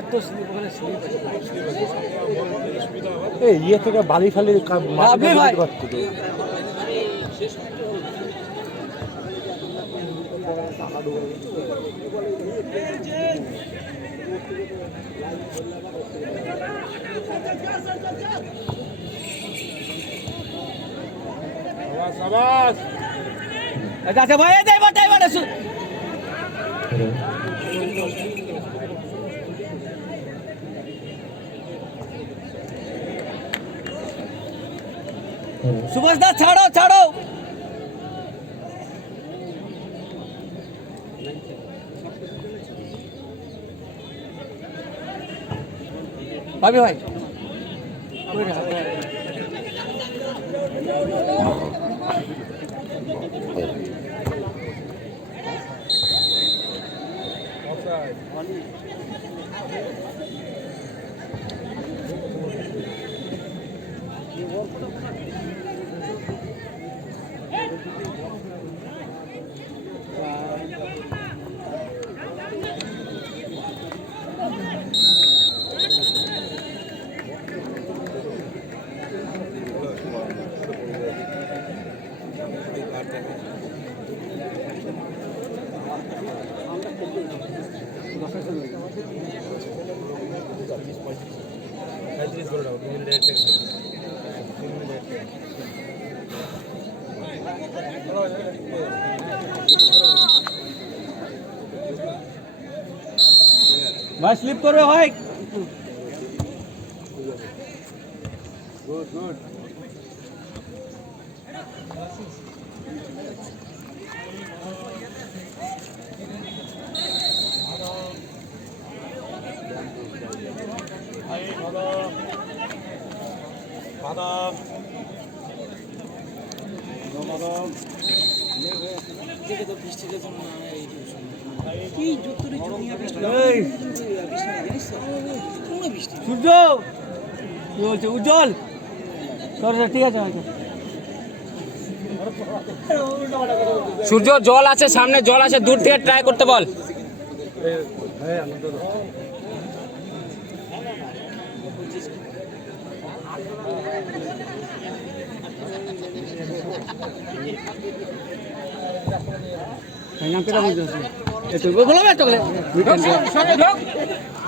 এত স্লিপ ওখানে স্লিপ এই ইয়ে থেকে বালি ফালি ভাই করতো তো शाबाश अच्छा भाई दे बटाई बड़ा सुभाष दा छाड़ो छाड़ो भाभी भाई कोई रहा भाई स्लिप करो भाई गुड गुड সূর্য বলছে উজ্জ্বল ঠিক আছে সূর্য জল আছে সামনে জল আছে দূর থেকে ট্রাই করতে বল নাম কেটা বলছিস এত বলো বে টকলে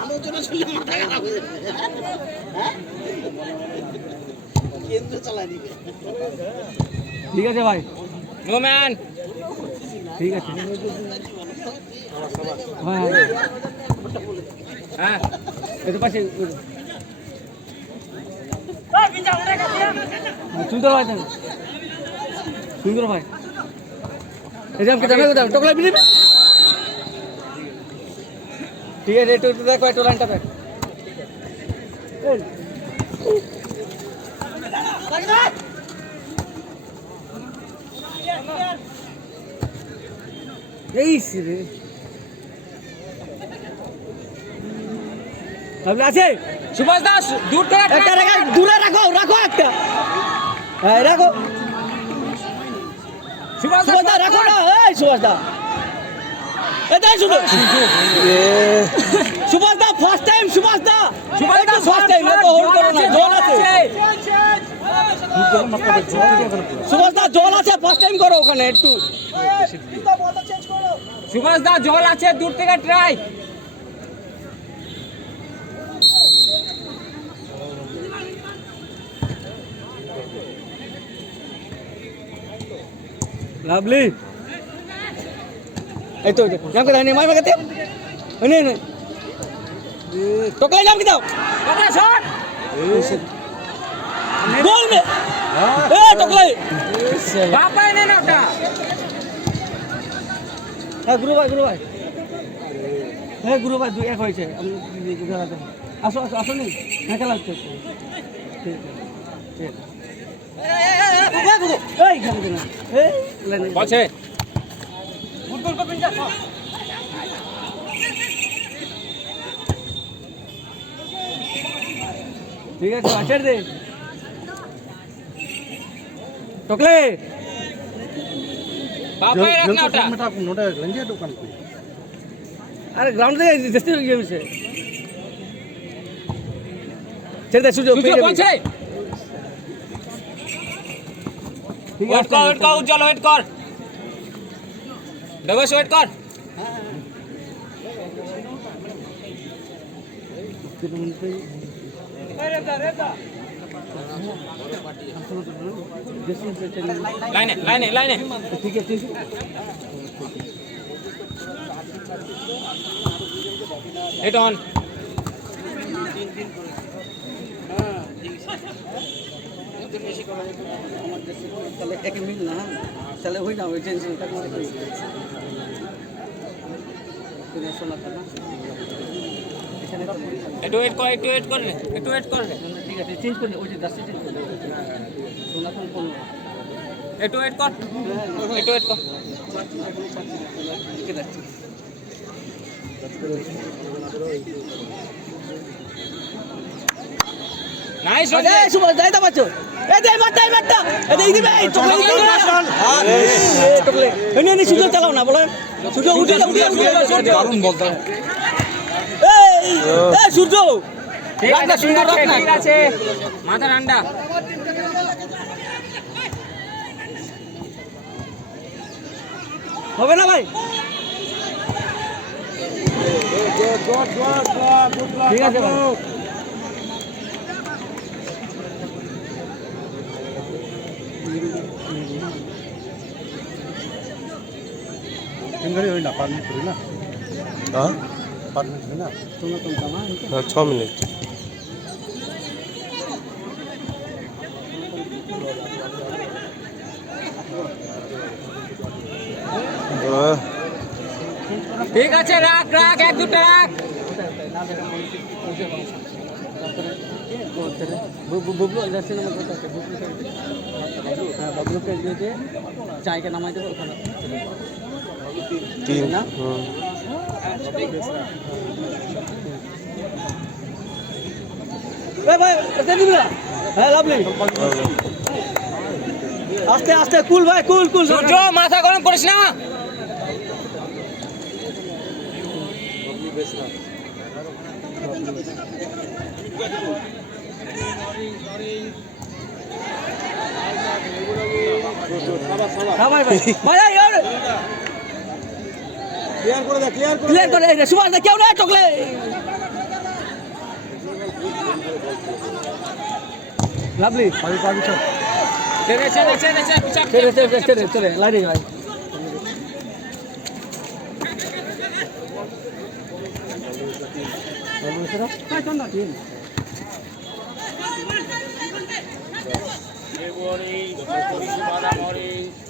আলোচনা শুনলে মাথা খারাপ হয়ে যাবে কেন্দ্র চালায় দিবে ঠিক আছে ভাই নো ম্যান ঠিক আছে হ্যাঁ হ্যাঁ এর পাশে সুন্দর ভাই সুন্দর ভাই এজাম কি দামে দাও টকলা বিলিবে ঠিক আছে একটু দেখো একটু লাইনটা দেখ এই রে ভাবলে আছে সুভাষ দাস দূর থেকে একটা রাখো দূরে রাখো রাখো একটা হ্যাঁ রাখো সুভাষ সুভাষ দা রাখো না এই সুভাষ দা এটাই শুনো সুভাষ দা ফার্স্ট টাইম সুভাষ দা ফার্স্ট টাইম তো হোল্ড করো না জল আছে সুভাষ দা জল আছে ফার্স্ট টাইম করো ওখানে একটু সুভাষ দা জল আছে দূর থেকে ট্রাই লাভলি এই তো নাম কে মার বাগাতে নে নে टोकला जाम की दाओ टोकला शॉट गोल में ए टोकला बापा ने नोटा হ্যাঁ গুরু ভাই হ্যাঁ গুরু ভাই দুই এক হয়েছে আমি আসো আসো আসো নি হ্যাঁ খেলা হচ্ছে ঠিক ঠিক এই খেলা না এই বলছে ফুটবল কো পিঞ্জা ঠিক আছে আচার দে टोकले बापा ही रखना उठा नोटा लंजिया दुकान पे अरे ग्राउंड से जस्ट गेम से ছেড়ে দে সূর্য সূর্য পৌঁছে ঠিক ওয়েট কর উজ্জ্বল ওয়েট কর দেবস ওয়েট কর লাইনে ঠিক আছে হিট অন তাহলে এক মিনিট না তাহলে হই না ওই টেনশনটা করে শোনা না এখানে তো একটু ওয়েট কর ঠিক আছে চেঞ্জ করে ওই যে দাসটা চেঞ্জ করে শোনা কোন কোন একটু ওয়েট কর ঠিক আছে নাইস এই সুভাষ দাই দাবাচ্ছো এই দে মারটা এই দিবে এই তো এই সুযোগ চালাও না বলে সুযোগ উঠে দারুণ বলতে এই সূর্য ঠিক আছে মাথা ঠান্ডা হবে না ভাই ঠিক আছে ভাই সিঙ্গারি হই না পারমিট করি না হ্যাঁ পারমিট হই না 6 মিনিট ঠিক আছে রাখ এক দুটো রাখ বুবলু সিনেমা করতে বুবলুকে দিয়ে চায়কে নামাই দেবো ওখানে 3 না ভাই দিবি না হ্যাঁ লাভলি আস্তে আস্তে কুল ভাই কুল সূর্য মাথা গরম করিস না ক্লিয়ার করে সুভাষ দা কেউ না টকলে লাভলি চলে লাইনে ভাই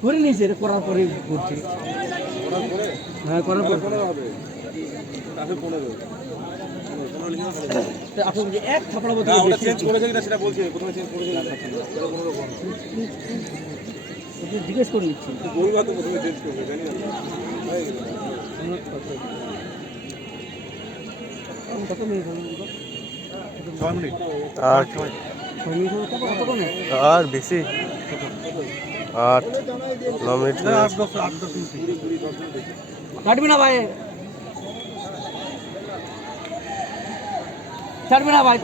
করে নিয়েছে এটা করার পরে করছি হ্যাঁ করার পরে আপনার এক থাপড়া বলতে জিজ্ঞেস করে নিচ্ছি কত মিনিট আর বেশি 8-9 মিনিট কাটবি না ভাই ছাড়বি না ভাই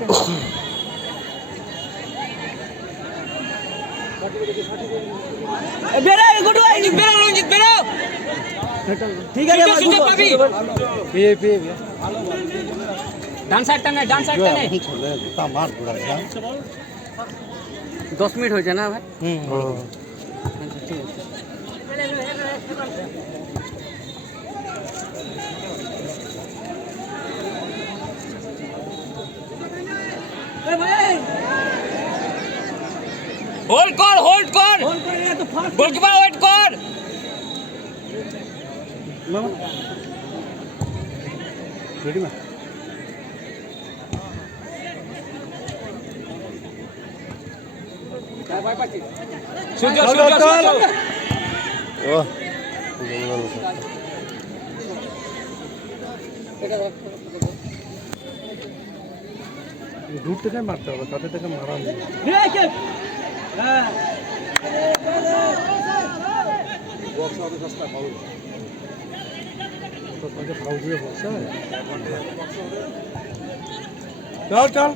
বেরো গুডু বেরো ঠিক আছে ডান সাইডটা নেই 10 মিনিট হয়েছে না ভাই ঠিক আছে হোল্ড কর গোলকিপার ওয়েট কর রেডি না সূর্য ও দূর থেকে মারতে হবে তাতে থেকে মারা নেই চল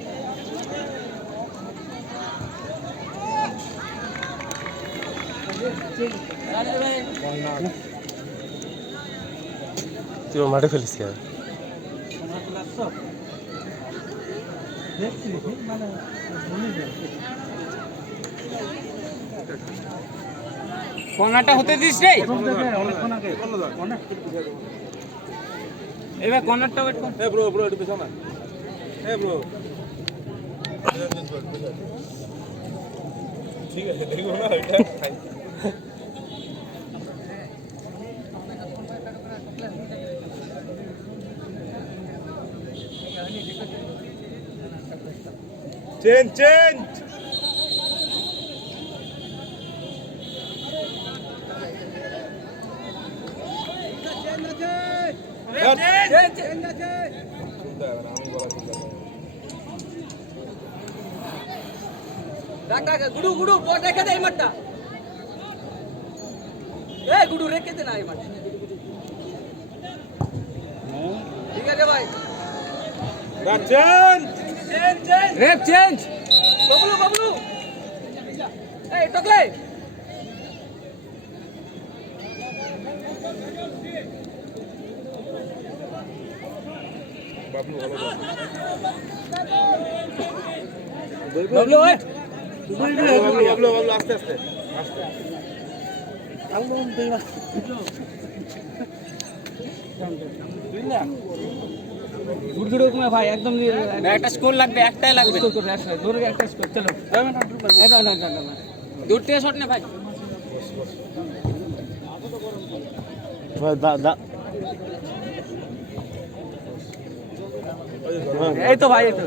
তুই ওর মাঠে ফেলিস কেন? কর্নারটা হতে দিস রে। এবার কর্নারটা ওয়েট কর। গুডু গুডু বল রেখে দে এই মাঠটা। এই গুডু রেখে দে না এই মাঠটা। ঠিক আছে ভাই। Rape change. বাবলু বাবলু এই টকলে বাবলু ওয়েট। গুড়গুড়ো তোমার ভাই একদম একটা স্কোর লাগবে, একটাই লাগবে। ধরে একটা স্কোর চলো এটা না না না দূর থেকে শট নে ভাই। এই তো ভাই এই তো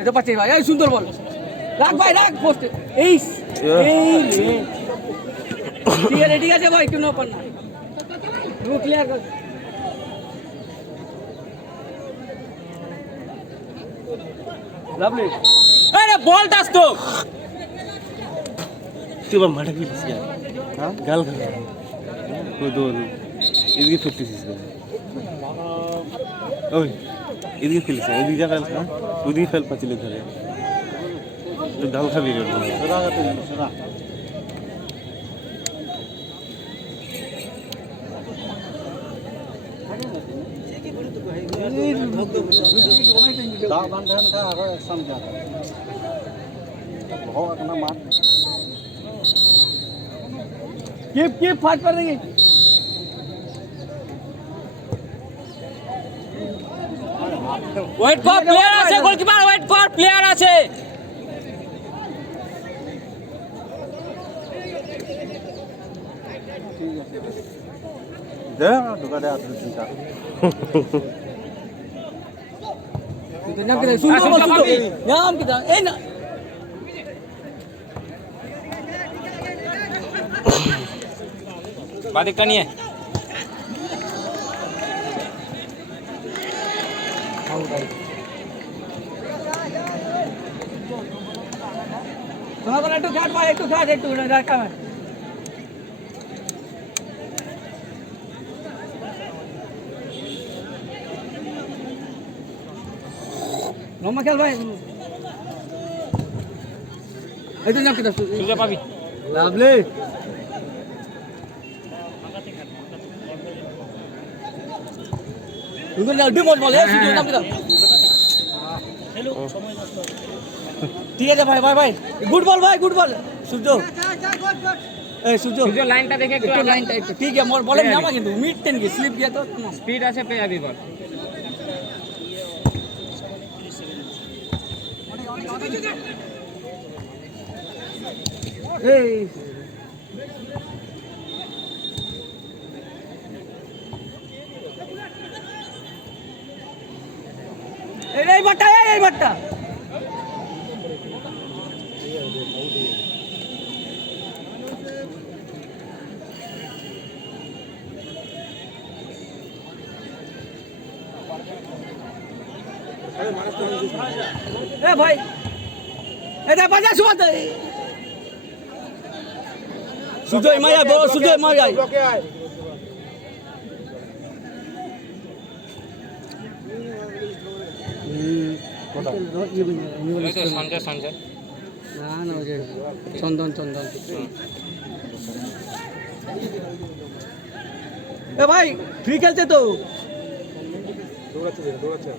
এটা পাচ্ছি ভাই এই সুন্দর বল রাখ ভাই রাখ পোস্ট এই এই ঠিক আছে ভাই একটু নো পার না ক্লিয়ার কর লাভলি আরে বল দাস তো। তুই ওর মাঠে ফেলিস কেন? হ্যাঁ গাল খাবে ওই দৌড় এদিকে ফেলতেছিস কেন? ওই এদিকে ফেলিস না, এদিকে ফেল না, ওদিকে ফেল পাঁচিলে ধরে তুই গাল খাবি রে। कीप फाइट कर देंगे ওয়েট কর, প্লেয়ার আছে, গোলকিপার ওয়েট কর, প্লেয়ার আছে। नाम किधर सुन नाम किधर ए ना বাদিকটা নিয়ে তোমার একটু ঘাট ভাই একটু ঘাট একটু রাখা ভাই লম্বা খেল ভাই এই তো নাম কিধর সুজা পাবি। লাভলি সুন্দর না ডিমোট বলে সুন্দর নাম কিধর हेलो ঠিক আছে ভাই ভাই ভাই গুড বল ভাই গুড বল সূর্য এই সূর্য সুজা লাইনটা দেখে একটু একটু লাইনটা একটু ঠিক আছে মোর বলে নামা কিন্তু মিড টেন কি স্লিপ গিয়া তো স্পিড আছে, পেয়ে যাবি বল। এই এই বাট্টা এই বাট্টা এ ভাই এটা বাজা সুবাদ সুজয় মায়া বড় সুজয় মায়া ওই তো সঞ্জয় সঞ্জয় না না ওই যে চন্দন এ ভাই ফ্রি খেলছে তো দৌড়াচ্ছে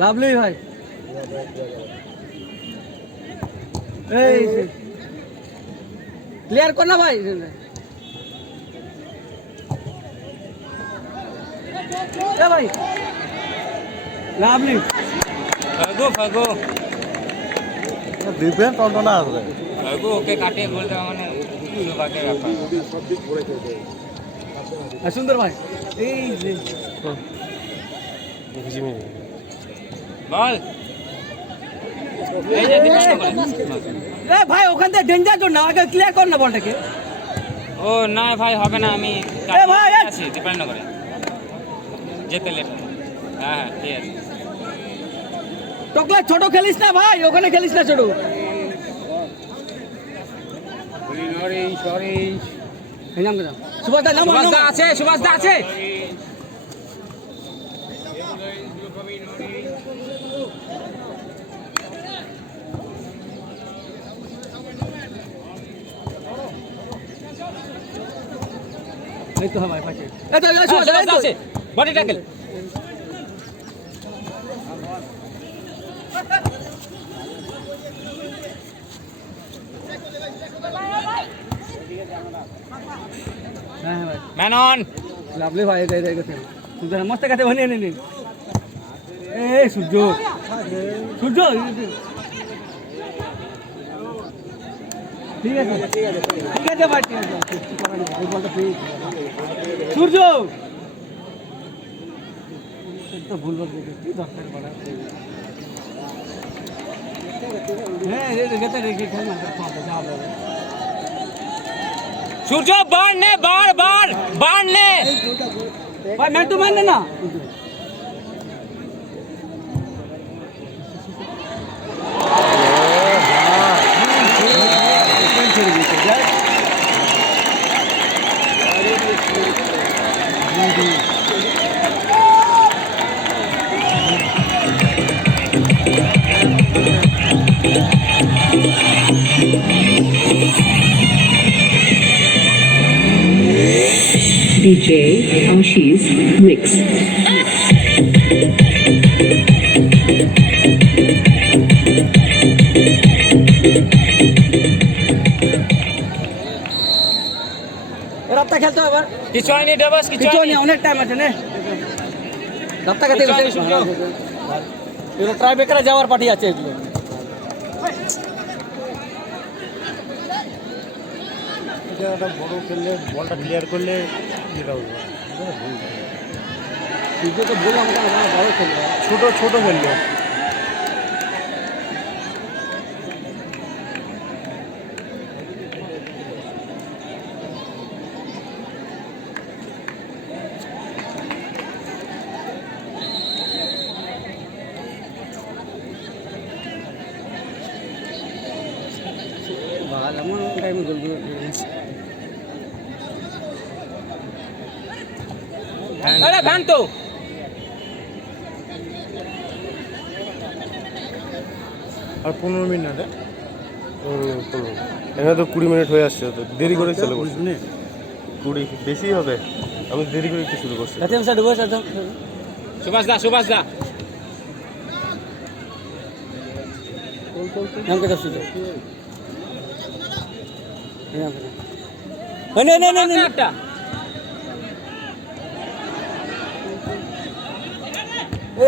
লাভলি ভাই এই ক্লিয়ার কর না ভাই এ ভাই লাভলি ফাগো ডিফেন্স টনটনা আসবে ওকে কাটিয়ে বলতে মানে বাকি ব্যাপার সুন্দর ভাই এই যে বল এই যে এ ভাই ওখান থেকে ডেঞ্জার জোন না আগে ক্লিয়ার কর না বলটাকে ও না ভাই হবে না আমি এ ভাই, এ! আছি ডিপেন্ড করে যেতে লেট হ্যাঁ ঠিক আছে টকলা ছোট খেলিস না ভাই ওখানে খেলিস না ছোট এই নাম কেন সুভাষ দা নাম সুভাষদা আছে সুভাষদা আছে এই তো ভাই পাশে এই তো সুভাষ দা, এই সুভাষদা তো। আছে বডি ট্যাকল হ্যাঁ ভাই ম্যান অন লাভলি ভাই এই দেখেন সুন্দর মস্ত কাছে বানিয়ে নিন এই সূর্য সূর্য ঠিক আছে ঠিক আছে ভাই ঠিক আছে কিছু করার নেই, এই বলটা পেয়ে সূর্য তো ভুল বল দেখে কি দরকার পড়া হ্যাঁ রে গেতে রেখে খেল না পাবে যাবে সূর্য বাড় নে বাড় নে ভাই ম্যান টু ম্যান না DJ Ashish Mix. রাতটা খেলতে হবে কিছু হয়নি দেবাস কিছু কিছু হয়নি নেই অনেক টাইম আছে নে রাতটা খেতে কিছু হয়নি, সূর্য। এগুলো ট্রাই বেকারে যাওয়ার পার্টি আছে এগুলো একটা বড় খেললে বলটা ক্লিয়ার করলে যেটা হবে নিজে তো বললাম কেন বড় খেলবে ছোট খেললে ভালো এমন টাইমে গোল আরে ভান তো আর 15 মিনিট না এখানে তো 20 মিনিট হয়ে আসছে তো দেরি করে চলে 20 বেশি হবে আমি দেরি করে একটু শুরু করছি রাতে স্যার ডুবো স্যার সুভাষদা নাম কে দস সুযোগ নে নে নে নে একটা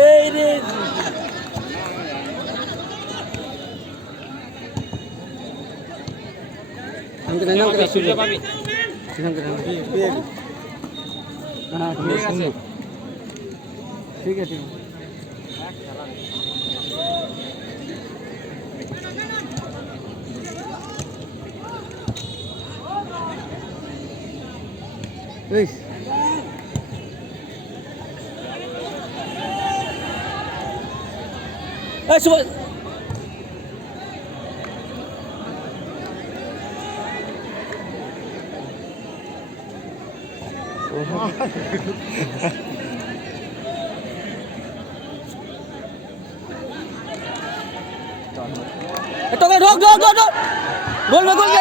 এই রে নাম কে নাম কে দস সূর্য সুযোগ পাবি নাম কে নাম হ্যাঁ ঠিক আছে ঠিক আছে এই সুভাষ তোকে ঢোক ঢোক ঢোক ঢোক গোল গোল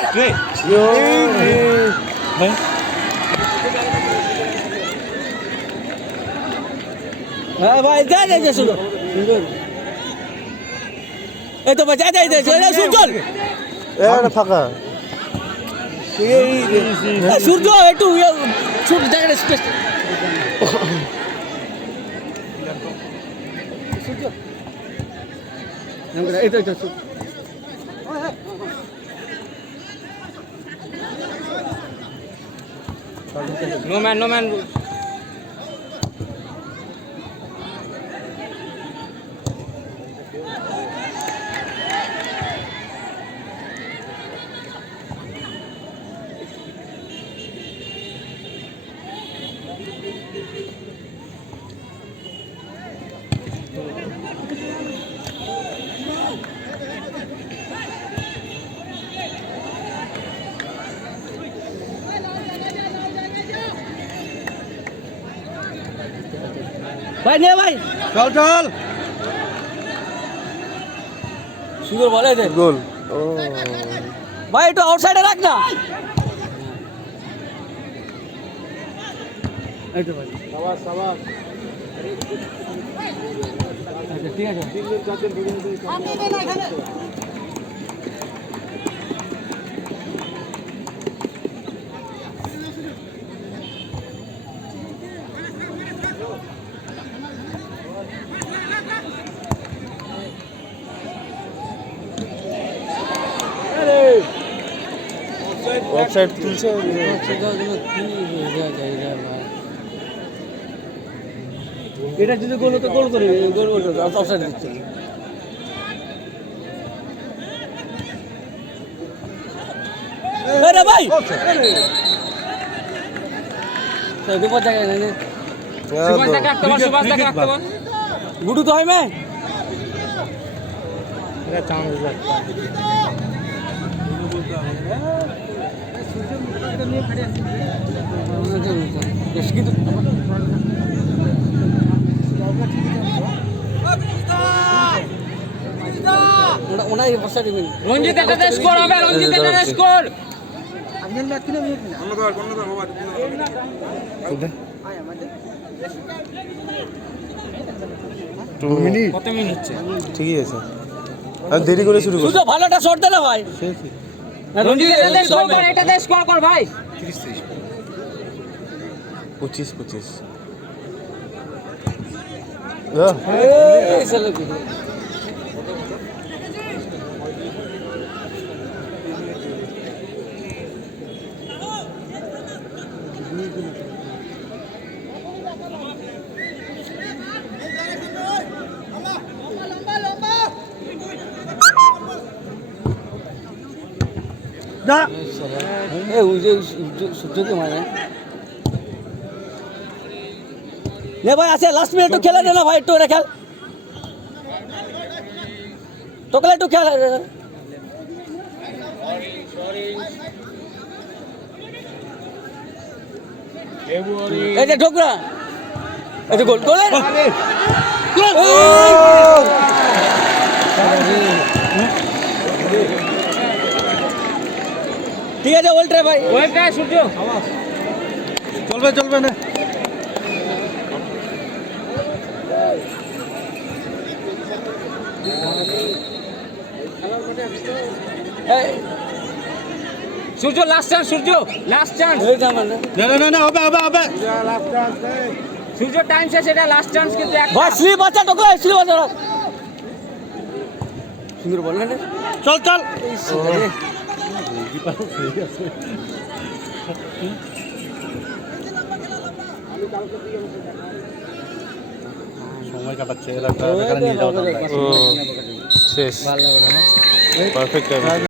হ্যাঁ ভাই যা যা যা শুনো এই তো যা যা যা সুজল এটা ফাঁকা সূর্য একটু ছুট জায়গাটা স্পেস সূর্য এই তো এটা নো ম্যান ভাই নে ভাই চল চল সুন্দর বলে দে গোল ও ভাই একটু আউটসাইডে রাখ না এই তো ভাই সাবাস ঠিক আছে অফসাইড তুলছে এটা যদি গোল হতো গোল করে গোল গোল অফসাইড দিচ্ছে আরে ভাই দুপুর জায়গায় না সুভাষ দাকে রাখতে বল সুভাষ দাকে রাখতে বল গুডু তো হয় মে ওনাই অফসাইড দিবেন রঞ্জিত এটা স্কোর হবে রঞ্জিত এটা স্কোর কত মিনিট হচ্ছে ঠিকই আছে আমি দেরি করে শুরু করছি সুজো ভালোটা শট দে না ভাই রঞ্জিত এটা স্কোর কর ভাই 25 এই চলো কি যা এ উজে সূর্যকে মারে নে ভাই আছে লাস্ট মিনিট একটু খেলে দে না ভাই একটু রে খেল তোকে একটু খেল এই যে ঢোক না এই যে গোল গোল ঠিক আছে ওল্ড রে ভাই ওইটা সূর্য চলবে না সূর্য লাস্ট চান্স সূর্য লাস্ট চান্স না হবে সূর্য টাইম শেষ এটা লাস্ট চান্স কিন্তু একটা ভাই স্লিপ আছে টোকলা স্লিপ আছে সুন্দর বল না চল সময় কাটাচ্ছে নিয়ে যাওয়া শেষ ভালো লাগে পারফেক্ট টাইম